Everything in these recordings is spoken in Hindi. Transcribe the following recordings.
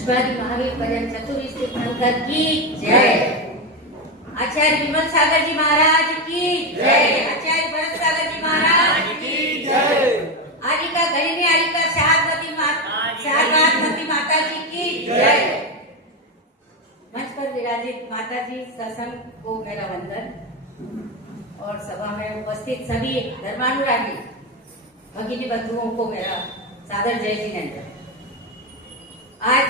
दशवादी महावीर परम चतुर्वेदी तीर्थंकर की जय। आचार्य विमल सागर जी महाराज की जय। आचार्य भरत सागर जी महाराज की जय। आलिका गणिनी आलिका शहादवती माता जी की जय। मंच पर विराजित माता जी सत्संग को मेरा वंदन और सभा में उपस्थित सभी धर्मानुरागी भगिनी बंधुओं को मेरा सादर जय जिनेन्द्र। आज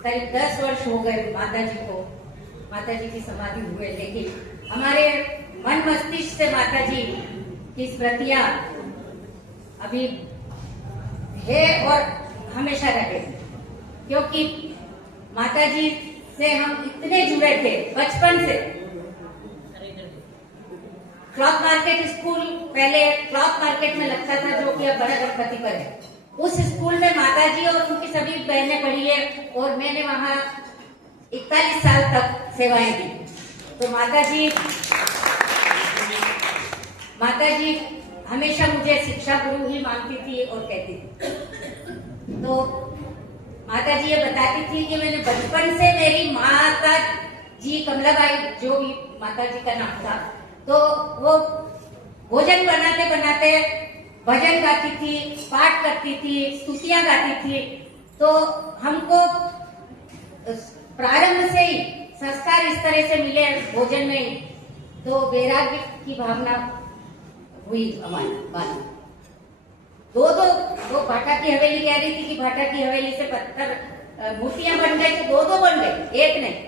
करीब 10 वर्ष हो गए माता जी की समाधि हुए, लेकिन हमारे मन मस्तिष्क से माता जी की स्मृतियां अभी है और हमेशा रहे, क्योंकि माता जी से हम इतने जुड़े थे बचपन से। क्लॉथ मार्केट स्कूल पहले क्लॉथ मार्केट में लगता था, जो कि अब बड़ा गणपति पर है। उस स्कूल में माता जी और उनकी सभी बहनें पढ़ी है और मैंने वहां 41 साल तक सेवाएं दी। तो माता जी हमेशा मुझे शिक्षा गुरु ही मानती थी और कहती थी। तो माता जी ये बताती थी कि मैंने बचपन से मेरी माता जी कमलाबाई, जो भी माता जी का नाम था, तो वो भोजन बनाते बनाते भजन गाती थी, पाठ करती थी, स्तुतियां गाती थी। तो हमको प्रारंभ से ही संस्कार इस तरह से मिले भोजन में ही, तो वैराग्य की भावना हुई हमारी बात। दो भाटा की हवेली कह रही थी कि भाटा की हवेली से पत्थर मूर्तियां बन गई, तो दो बन गई, एक नहीं।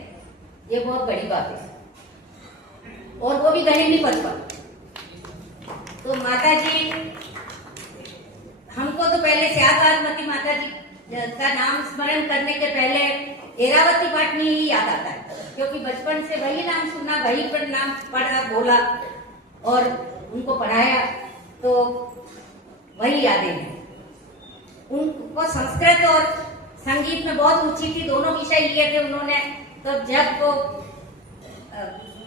ये बहुत बड़ी बात है, और वो भी गणिनी पद पर। तो माता जी हमको तो पहले श्यामती माता जी का नाम स्मरण करने के पहले एरावती पाठ में ही याद आता है, क्योंकि बचपन से वही नाम सुना, वही पर नाम पढ़ा, बोला और उनको पढ़ाया, तो वही यादें हैं। उनको संस्कृत और संगीत में बहुत रुचि थी, दोनों विषय लिए थे उन्होंने। तो जब वो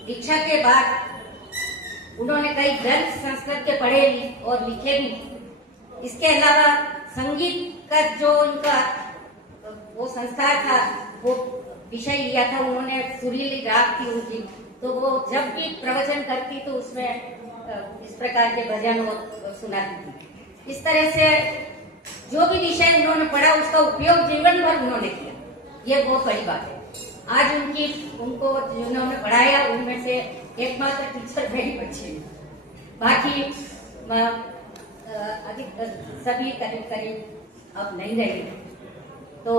दीक्षा के बाद उन्होंने कई ग्रंथ संस्कृत के पढ़े और लिखे भी। इसके अलावा संगीत का जो उनका वो संस्कार था, वो विषय लिया था उन्होंने, सुरीली राग थी उनकी। तो वो जब भी प्रवचन करती तो उसमें इस प्रकार के भजन सुनाती थी। इस तरह से जो भी विषय उन्होंने पढ़ा उसका उपयोग जीवन भर उन्होंने किया। ये बहुत बड़ी बात है। आज उनको जिन्होंने पढ़ाया उनमें से एकमात्र टीचर मेरी बच्ची है, बाकी अधिक सभी करीब अब नहीं रही। तो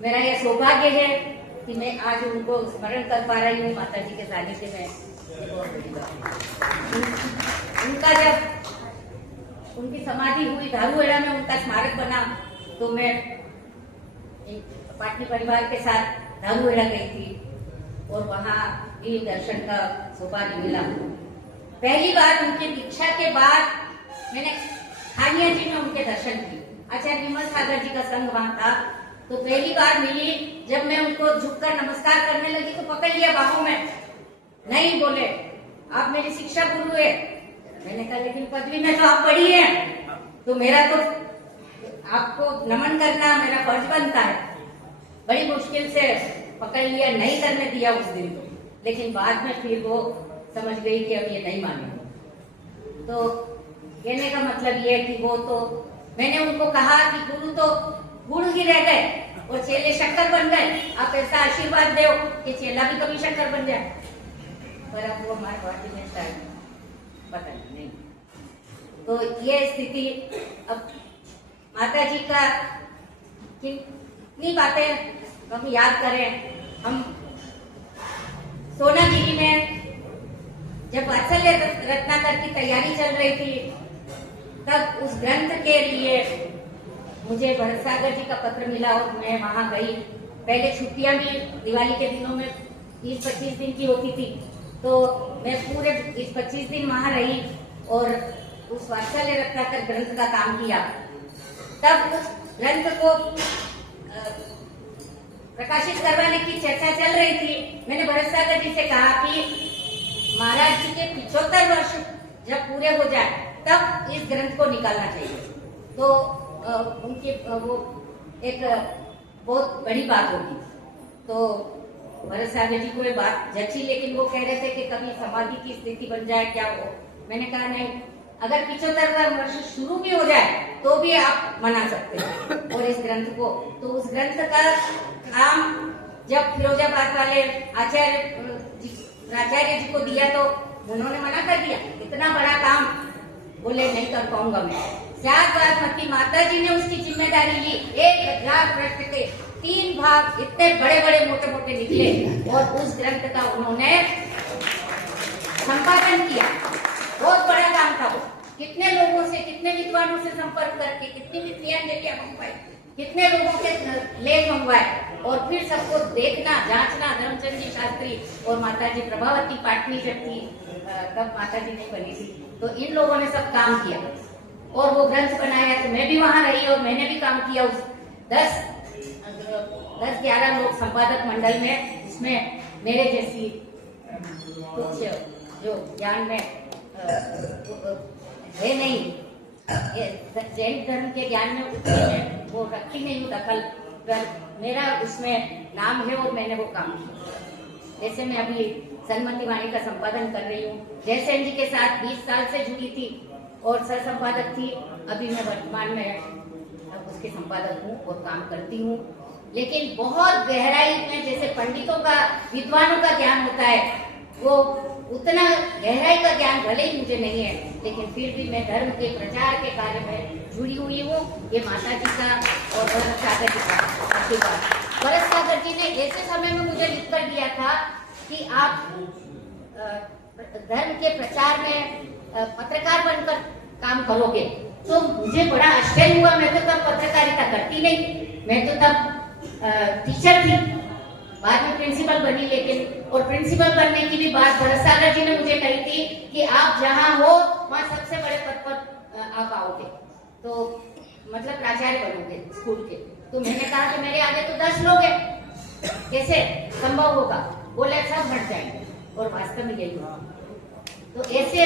मेरा यह सौभाग्य है कि मैं आज उनको स्मरण कर पा रही हूँ माता जी के सानिध्य में। ये बहुत बड़ी बात है। उनका जब उनकी समाधि हुई धारूहेड़ा में, उनका स्मारक बना, तो मैं पाटनी परिवार के साथ धारूहेड़ा गई थी और वहां भी दर्शन का सौभाग्य मिला। पहली बार उनकी दीक्षा के बाद मैंने खानिया जी में उनके दर्शन किए। आचार्य विमल सागर जी का संग वहां था, तो पहली बार मिली। जब मैं उनको झुककर नमस्कार करने लगी तो पकड़ लिया बाहों में, नहीं बोले आप मेरी शिक्षा गुरु है। मैंने कहा लेकिन पदवी में तो आप बड़ी हैं, तो मेरा तो आपको नमन करना मेरा फर्ज बनता है। बड़ी मुश्किल से पकड़ लिया, नहीं करने दिया उस दिन को, लेकिन बाद में फिर वो समझ गई कि अब ये नहीं मानेंगे। तो कहने का मतलब ये है कि वो तो मैंने उनको कहा कि गुरु तो गुड़ ही रह गए और चेले शक्कर बन गए, आप ऐसा आशीर्वाद दो कि चेला भी कभी शक्कर बन जाए। पर अब वो हमारे पार्टी में शायद पता नहीं। तो ये स्थिति, अब माता जी का कितनी बातें हम याद करें। हम सोनागिरी में जब वात्सल्य रत्नाकर की तैयारी चल रही थी, तब उस ग्रंथ के लिए मुझे भरत सागर जी का पत्र मिला और मैं वहां गई। पहले छुट्टियां भी दिवाली के दिनों में 20-25 दिन की होती थी, तो मैं पूरे 20-25 दिन वहां रही और उस वात्सल्य रत्नाकर ग्रंथ का काम किया। तब उस ग्रंथ को प्रकाशित करवाने की चर्चा चल रही थी। मैंने भरत सागर जी से कहा कि महाराज जी के 75 वर्ष जब पूरे हो जाए तब इस ग्रंथ को निकालना चाहिए। तो उनके वो एक बहुत बड़ी बात होगी। तो भरत सागर जी को ये बात जची, लेकिन वो कह रहे थे कि कभी समाधि की स्थिति बन जाए क्या हो। मैंने कहा नहीं, अगर 75वां वर्ष शुरू भी हो जाए तो भी आप मना सकते हो। और इस ग्रंथ को, तो उस ग्रंथ का काम जब फिरोजाबाद वाले आचार्य जी को दिया तो उन्होंने मना कर दिया, इतना बड़ा काम, बोले नहीं कर पाऊंगा मैं। शायद बासमती माता जी ने उसकी जिम्मेदारी ली। 1000 पृष्ठ के 3 भाग इतने बड़े बड़े मोटे मोटे निकले और उस ग्रंथ का उन्होंने संपादन किया। बहुत बड़ा काम था वो। कितने लोगों से, कितने विद्वानों से संपर्क करके, कितनी विद्यालय मंगवाई, कितने लोगों के लेख मंगवाए और फिर सबको देखना, जांचना। धर्मचंद जी शास्त्री और माताजी प्रभावती पाटनी जब थी, तब माताजी नहीं बनी थी, तो इन लोगों ने सब काम किया और वो ग्रंथ बनाया। तो मैं भी वहां रही और मैंने भी काम किया उस 10-11 लोग संपादक मंडल में, जिसमें मेरे जैसी कुछ जो ज्ञान में है नहीं, जैन धर्म के ज्ञान में उतनी वो रखी नहीं हूँ दखल, पर मेरा उसमें नाम है और मैंने वो काम किया। जैसे मैं अभी सन्मति वाणी का संपादन कर रही हूँ, जयसेन जी के साथ 20 साल से जुड़ी थी और सह संपादक थी। अभी मैं वर्तमान में उसके संपादक हूँ और काम करती हूँ। लेकिन बहुत गहराई में, जैसे पंडितों का, विद्वानों का ज्ञान होता है, वो उतना गहराई का ज्ञान भले ही मुझे नहीं है, लेकिन फिर भी मैं धर्म के प्रचार के कार्य में जुड़ी हुई हूँ। ये माता जी का और भरत सागर जी का आशीर्वाद। भरत सागर जी ने ऐसे समय में मुझे लिख कर दिया था कि आप धर्म के प्रचार में पत्रकार बनकर काम करोगे। तो मुझे बड़ा आश्चर्य हुआ। मैं तो तब पत्रकारिता करती नहीं, मैं तो तब टीचर थी, बाद में प्रिंसिपल बनी। लेकिन और प्रिंसिपल बनने की भी बात भरत सागर जी ने मुझे कही थी कि आप जहाँ हो वहाँ सबसे बड़े पद पर आप आओगे, तो मतलब प्राचार्य बनोगे स्कूल के। तो मैंने कहा कि मेरे आगे तो 10 लोग हैं, कैसे संभव होगा? बोले सब हट जाएंगे, और वास्तव में यही हुआ। तो ऐसे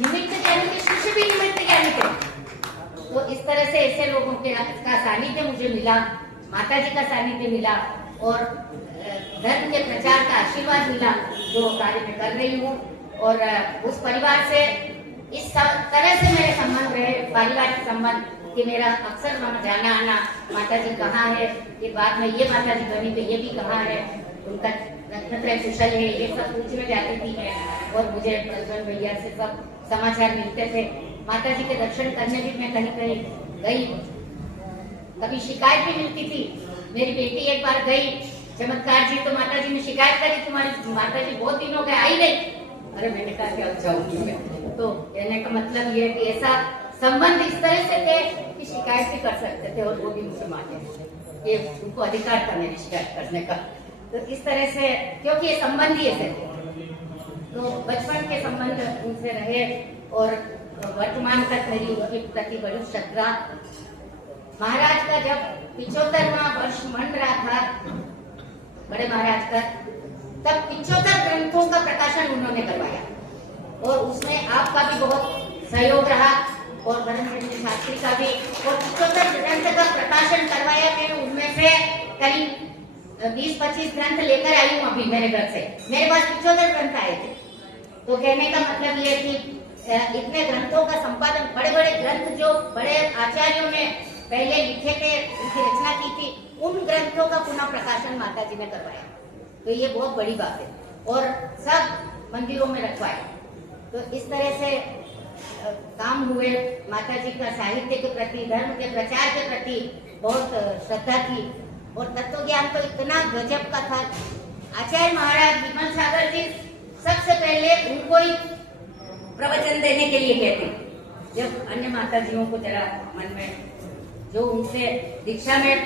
निमित्त ज्ञानी के शिष्य भी निमित्त ज्ञानी थे। तो इस तरह से ऐसे लोगों के का सानिध्य मुझे मिला, माता जी का सानिध्य मिला और धर्म के प्रचार का आशीर्वाद मिला, जो कार्य मैं कर रही हूँ। और उस परिवार से इस तरह से मेरे संबंध रहे, पारिवारिक संबंध, कि मेरा अक्सर वहाँ जाना आना, माता जी कहाँ है, ये बाद में ये माता जी बनी तो ये भी कहाँ है, उनका नक्षत्र कुशल है, ये सब पूछने जाती थी मैं। और मुझे प्रज्वल भैया से सब समाचार मिलते थे। माता जी के दर्शन करने भी मैं कहीं कहीं गई, कभी शिकायत भी मिलती थी। मेरी बेटी एक बार गई चमत्कार जी, तो माता जी ने शिकायत करी, तुम्हारी माता जी बहुत दिन हो गए आई नहीं। अरे मैंने कहा कि अब जाऊंगी मैं। तो कहने का मतलब ये है कि ऐसा संबंध इस तरह से थे कि शिकायत भी कर सकते थे और वो भी मुझे माने, ये उनको अधिकार था मेरी शिकायत करने का। तो इस तरह से, क्योंकि ये संबंध ही ऐसे थे, तो बचपन के संबंध उनसे रहे और वर्तमान तक मेरी उनके प्रति बड़ी श्रद्धा। महाराज का जब 75वां वर्ष मन रहा था, बड़े महाराज का, तब 75 ग्रंथों का प्रकाशन उन्होंने करवाया और उसमें आपका भी बहुत सहयोग रहा और धर्मचंद शास्त्री का भी। और 75 ग्रंथ का प्रकाशन करवाया, मैं उनमें से करीब 20-25 ग्रंथ लेकर आई हूँ अभी मेरे घर से। मेरे पास 75 ग्रंथ आए थे। तो कहने का मतलब ये कि इतने ग्रंथों का संपादन, बड़े बड़े ग्रंथ जो बड़े आचार्यों ने पहले लिखे थे, उनकी रचना की थी, उन ग्रंथों का पुनः प्रकाशन माता जी ने करवाया। तो ये बहुत बड़ी बात है और सब मंदिरों में रखवाए। तो इस तरह से काम हुए। माता जी का साहित्य के प्रति, धर्म के प्रचार के प्रति बहुत श्रद्धा थी और तत्व ज्ञान तो इतना गजब का था। आचार्य महाराज विमल सागर जी सबसे पहले उनको ही प्रवचन देने के लिए कहते। जब अन्य माता जियों को जरा मन में, जो उनसे दीक्षा में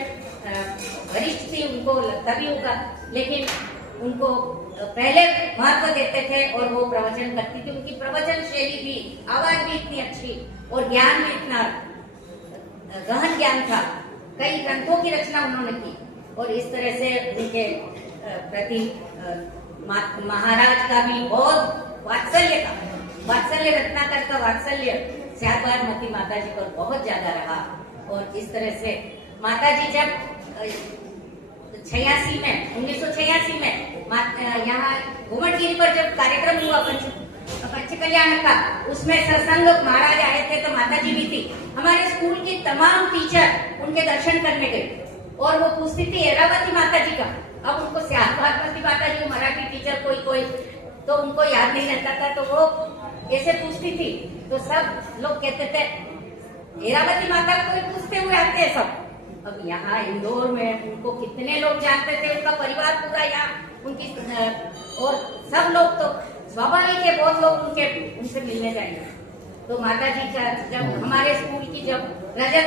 वरिष्ठ थी, उनको लगता भी होगा, लेकिन उनको पहले महत्व देते थे और वो प्रवचन करती थी। उनकी प्रवचन शैली भी, आवाज भी इतनी अच्छी और ज्ञान में इतना गहन ज्ञान था। कई ग्रंथों की रचना उन्होंने की और इस तरह से उनके प्रति महाराज का भी बहुत वात्सल्य था। वात्सल्य, रत्नाकर का वात्सल्य श्यामबाई माता जी पर बहुत ज्यादा रहा। और इस तरह से माता जी जब 1986 में 1986 में यहाँ घुमटगिरी पर जब कार्यक्रम हुआ पंच कल्याण का, उसमें सत्संग महाराज आए थे तो माता जी भी थी। हमारे स्कूल की तमाम टीचर उनके दर्शन करने गए और वो पूछती थी एरावती माता जी का। अब उनको श्याम भागवती माता जी, मराठी टीचर कोई तो उनको याद नहीं रहता था, तो वो ऐसे पूछती थी तो सब लोग कहते थे एरावती माता को पूछते हुए आते हैं सब। अब यहाँ इंदौर में उनको कितने लोग जानते थे, उनका परिवार पूरा यहाँ उनकी और सब लोग तो स्वाभाविक है बहुत लोग उनसे मिलने जाएंगे। तो माता जी का जब हमारे स्कूल की जब रजत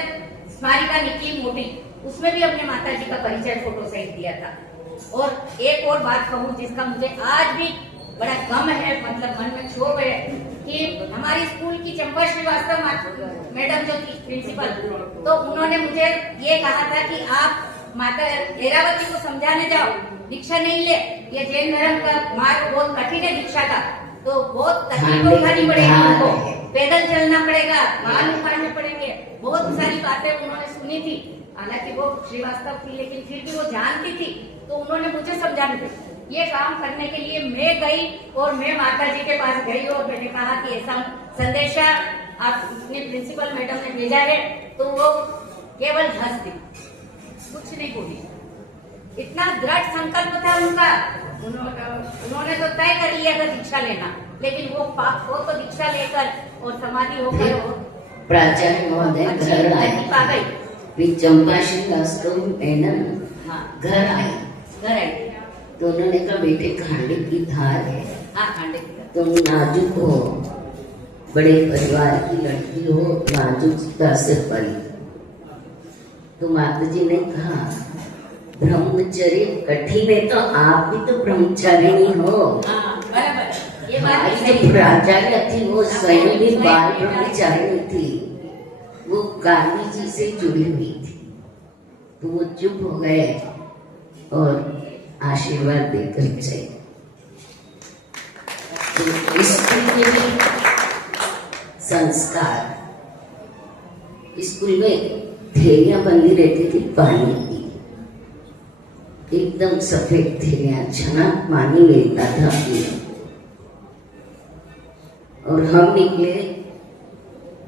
स्मारिका निकली मोटी, उसमें भी हमने माता जी का परिचय फोटो सहित दिया था। और एक और बात कहूँ जिसका मुझे आज भी बड़ा गम है, मतलब मन में क्षोभ है, कि हमारी स्कूल की चंपा श्रीवास्तव मैडम जो थी प्रिंसिपल, तो उन्होंने मुझे ये कहा था कि आप माता एरावती को समझाने जाओ, दीक्षा नहीं ले, ये जैन धर्म का मार्ग बहुत कठिन है दीक्षा का, तो बहुत तकलीफ उठानी पड़ेगी, उनको पैदल चलना पड़ेगा, बाल उठाने पड़ेंगे, बहुत सारी बातें उन्होंने सुनी थी। हालांकि वो श्रीवास्तव थी लेकिन फिर भी वो जानती थी, तो उन्होंने मुझे समझाने दी। ये काम करने के लिए मैं गई और मैं माता जी के पास गई और मैंने कहा कि ऐसा संदेशा आप अपने प्रिंसिपल मैडम ने भेजा है, तो वो केवल हंस दी, कुछ नहीं बोली। इतना दृढ़ संकल्प था उनका, उन्होंने तो तय कर लिया था दीक्षा लेना, लेकिन वो तो दीक्षा लेकर और समाधि होकर प्राचार्य महोदय घर आए, फिर चंपा श्रीवास्तव मैडम घर आई, तो उन्होंने कहा बेटे खांडे की धार है, तुम नाजुक हो, बड़े परिवार की लड़की हो, नाजुकता से पली। तो माता जी ने कहा ब्रह्मचर्य कठिन है, तो आप भी तो ब्रह्मचारिणी हो। ये बात जो प्राचार्य थी वो स्वयं भी बाल ब्रह्मचारिणी थी, वो गांधी जी से जुड़ी हुई थी। तो वो चुप हो गए और आशीर्वाद देकर चले। तो स्कूल में भी संस्कार, स्कूल में थैलियां बंधी रहती थी पानी की, एकदम सफेद थैलियां, छना पानी मिलता था पीने। और हम निकले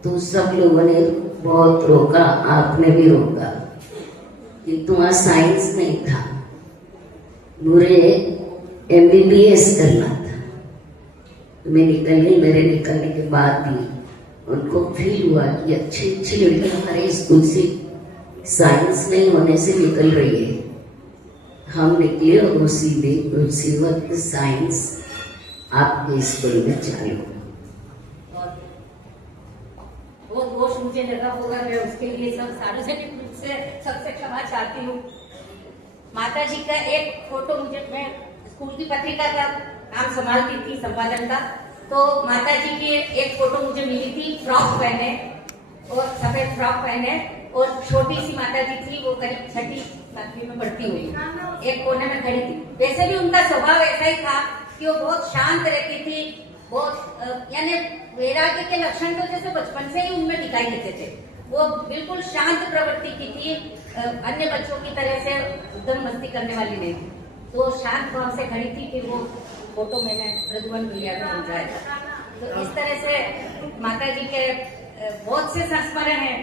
तो सब लोगों ने बहुत रोका, आपने भी रोका, किंतु वहां साइंस नहीं था, मुझे MBBS करना था। तो मैं निकल गई, मेरे निकलने के बाद भी उनको फील हुआ कि अच्छी अच्छी लड़कियां हमारे स्कूल से साइंस नहीं होने से निकल रही है। हम निकले और उसी वक्त साइंस आपके स्कूल में चालू। वो दोष मुझे लगा होगा, मैं उसके लिए सब सार्वजनिक रूप से सबसे क्षमा चाहती हूँ। माता जी का एक फोटो मैं स्कूल की पत्रिका का काम संभालती थी, संपादन का, तो माता जी की एक फोटो मुझे मिली थी, फ्रॉक पहने और सफेद फ्रॉक पहने, और छोटी सी माता जी थी, वो करीब 6ठी 7वीं में पढ़ती हुई एक कोने में खड़ी थी। वैसे भी उनका स्वभाव ऐसा ही था कि वो बहुत शांत रहती थी, बहुत यानी वैराग्य के लक्षण तो जैसे बचपन से ही उनमें दिखाई देते थे। वो बिल्कुल शांत प्रवृत्ति की थी, अन्य बच्चों की तरह से एकदम मस्ती करने वाली नहीं थी। तो शांत भाव से खड़ी थी कि वो फोटो मैंने प्रद्युमन भैया को भेजा था। तो इस तरह से माता जी के बहुत से संस्मरण है।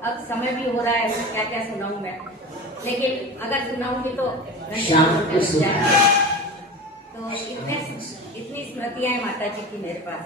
अब समय भी हो रहा है, क्या क्या सुनाऊं मैं, लेकिन अगर सुनाऊंगी तो इतनी स्मृतियां हैं माता जी की मेरे पास।